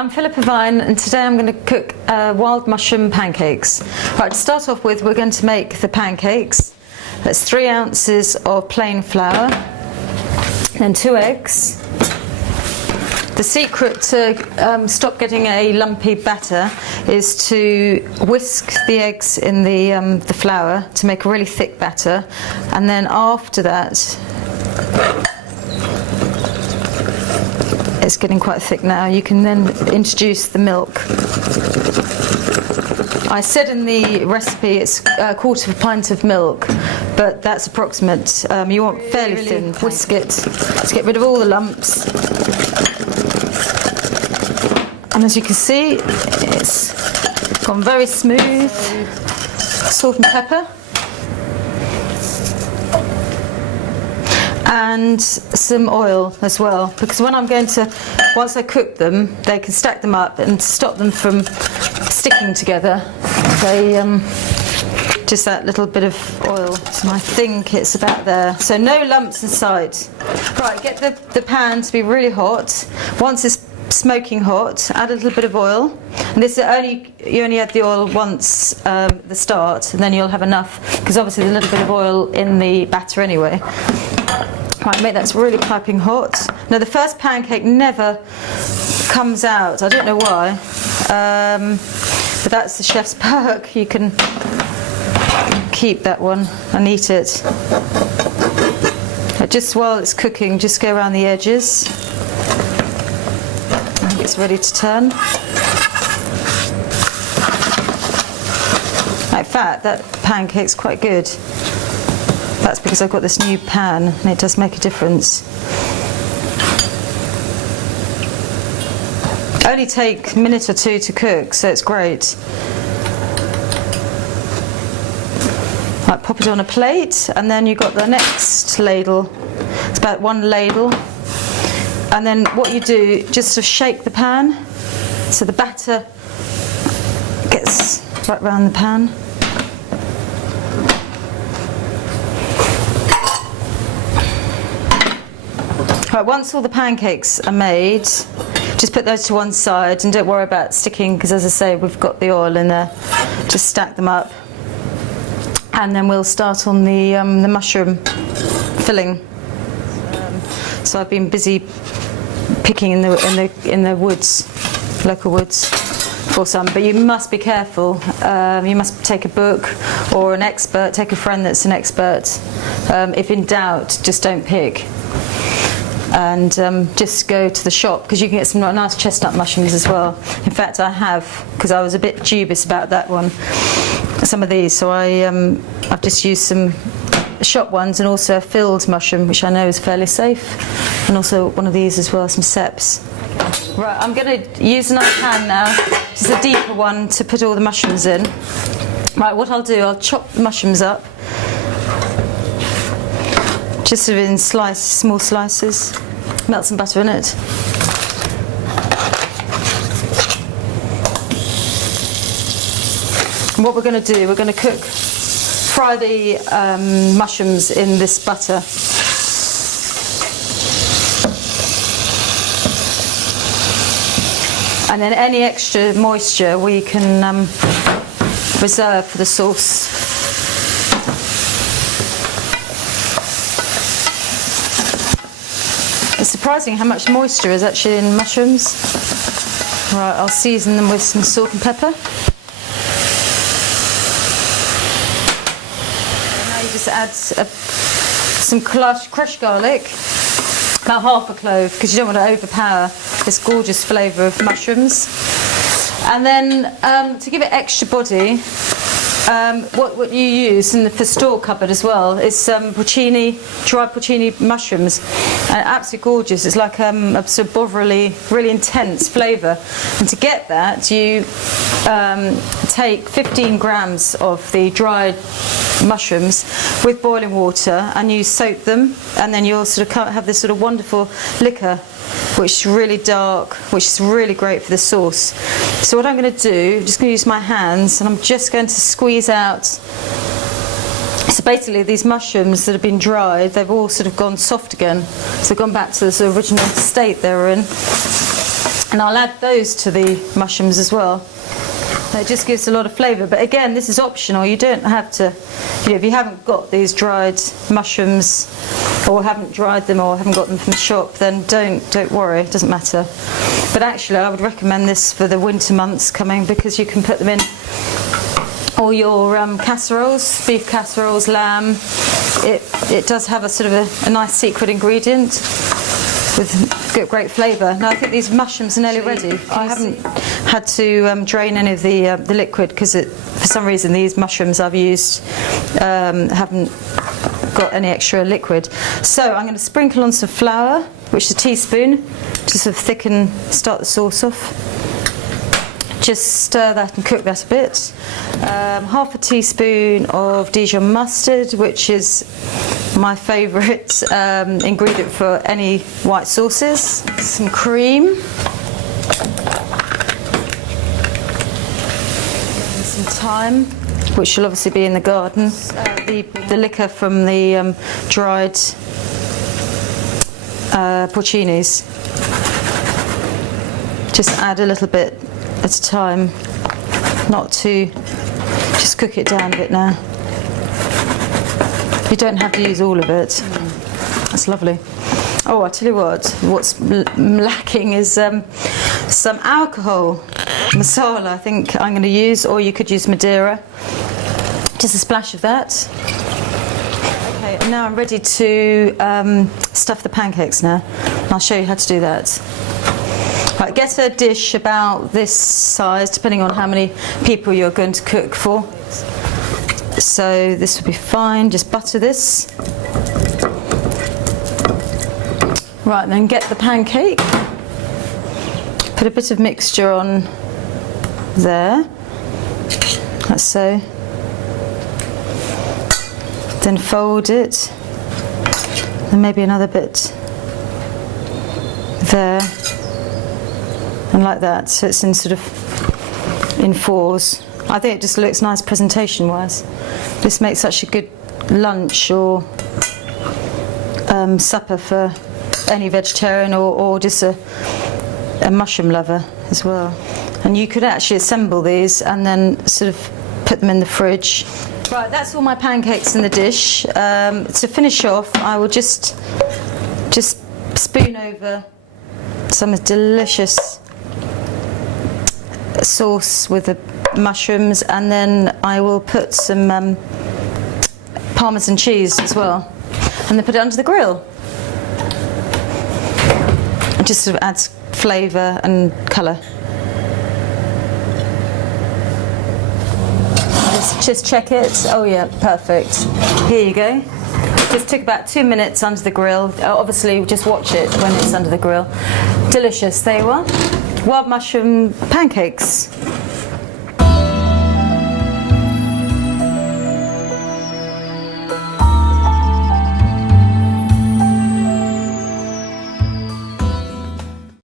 I'm Philippa Vine, and today I'm going to cook wild mushroom pancakes. Right, to start off with, we're going to make the pancakes. That's 3 ounces of plain flour and 2 eggs. The secret to stop getting a lumpy batter is to whisk the eggs in the flour to make a really thick batter, and then after that, it's getting quite thick now, you can then introduce the milk. I said in the recipe it's a quarter of a pint of milk, but that's approximate. You want fairly thin. Whisk it to get rid of all the lumps. And as you can see, it's gone very smooth. Salt and pepper. And some oil as well, because when I'm going to, once I cook them, they can stack them up and stop them from sticking together. They just that little bit of oil, so I think it's about there. So no lumps inside. Right, get the pan to be really hot. Once it's smoking hot, add a little bit of oil. And this you only add the oil once the start, and then you'll have enough, because obviously there's a little bit of oil in the batter anyway. Right, make that really piping hot. Now the first pancake never comes out. I don't know why, but that's the chef's perk. You can keep that one and eat it. But just while it's cooking, just go around the edges. I think it's ready to turn. In fact, that pancake's quite good. That's because I've got this new pan, and it does make a difference. Only take a minute or two to cook, so it's great. Right, pop it on a plate, and then you've got the next ladle. It's about 1 ladle. And then what you do, just sort of shake the pan, so the batter gets right round the pan. Right, once all the pancakes are made, just put those to one side and don't worry about sticking, because as I say, we've got the oil in there. Just stack them up, and then we'll start on the mushroom filling. So I've been busy picking in the woods, local woods, for some. But you must be careful. You must take a book or an expert. Take a friend that's an expert. If in doubt, just don't pick. And just go to the shop, because you can get some nice chestnut mushrooms as well. In fact, I have, because I was a bit dubious about that one, some of these, so I've just used some shop ones, and also a filled mushroom, which I know is fairly safe, and also one of these as well, some seps. Right, I'm going to use another pan now, just a deeper one, to put all the mushrooms in. Right, what I'll do, I'll chop the mushrooms up, just sort of in small slices. Melt some butter in it. And what we're going to do, we're going to fry the mushrooms in this butter. And then any extra moisture we can reserve for the sauce. It's surprising how much moisture is actually in mushrooms. Right, I'll season them with some salt and pepper. And now you just add some crushed garlic, about half a clove, because you don't want to overpower this gorgeous flavour of mushrooms. And then to give it extra body, what you use in the store cupboard as well is dried porcini mushrooms, and absolutely gorgeous. It's like a sort of bovrily, really intense flavour. And to get that, you take 15 grams of the dried mushrooms with boiling water, and you soak them, and then you'll sort of have this sort of wonderful liquor, which is really dark, which is really great for the sauce. So what I'm going to do, I'm just going to use my hands, and I'm just going to squeeze out. So basically these mushrooms that have been dried, they've all sort of gone soft again. So they've gone back to the sort of original state they were in. And I'll add those to the mushrooms as well. It just gives a lot of flavour. But again, this is optional. You don't have to, if you haven't got these dried mushrooms or haven't dried them or haven't got them from the shop, then don't worry, it doesn't matter. But actually, I would recommend this for the winter months coming, because you can put them in all your casseroles, beef casseroles, lamb. It does have a sort of a nice secret ingredient with great flavour. Now I think these mushrooms are nearly ready. I haven't had to drain any of the liquid, because for some reason these mushrooms I've used haven't got any extra liquid. So I'm going to sprinkle on some flour, which is a teaspoon, to sort of thicken, start the sauce off. Just stir that and cook that a bit. Half a teaspoon of Dijon mustard, which is my favourite ingredient for any white sauces. Some cream. Some thyme, which will obviously be in the garden. The liquor from the dried porcinis. Just add a little bit at a time, not to just cook it down a bit now. You don't have to use all of it. That's lovely. Oh, I tell you what's lacking is some alcohol. Masala, I think I'm going to use, or you could use Madeira. Just a splash of that. Okay, and now I'm ready to stuff the pancakes now. I'll show you how to do that. Right, get a dish about this size, depending on how many people you're going to cook for. So this will be fine, just butter this. Right, then get the pancake. Put a bit of mixture on there, like so. Then fold it, and maybe another bit there. And like that, so it's in sort of in fours. I think it just looks nice presentation wise. This makes such a good lunch or supper for any vegetarian or just a mushroom lover as well. And you could actually assemble these and then sort of put them in the fridge. Right, that's all my pancakes in the dish. To finish off, I will just spoon over some delicious sauce with the mushrooms, and then I will put some Parmesan cheese as well, and then put it under the grill. It just sort of adds flavour and colour. Just check it. Oh yeah, perfect. Here you go. It just took about 2 minutes under the grill. Obviously, just watch it when it's under the grill. Delicious. There you are. Wild mushroom pancakes.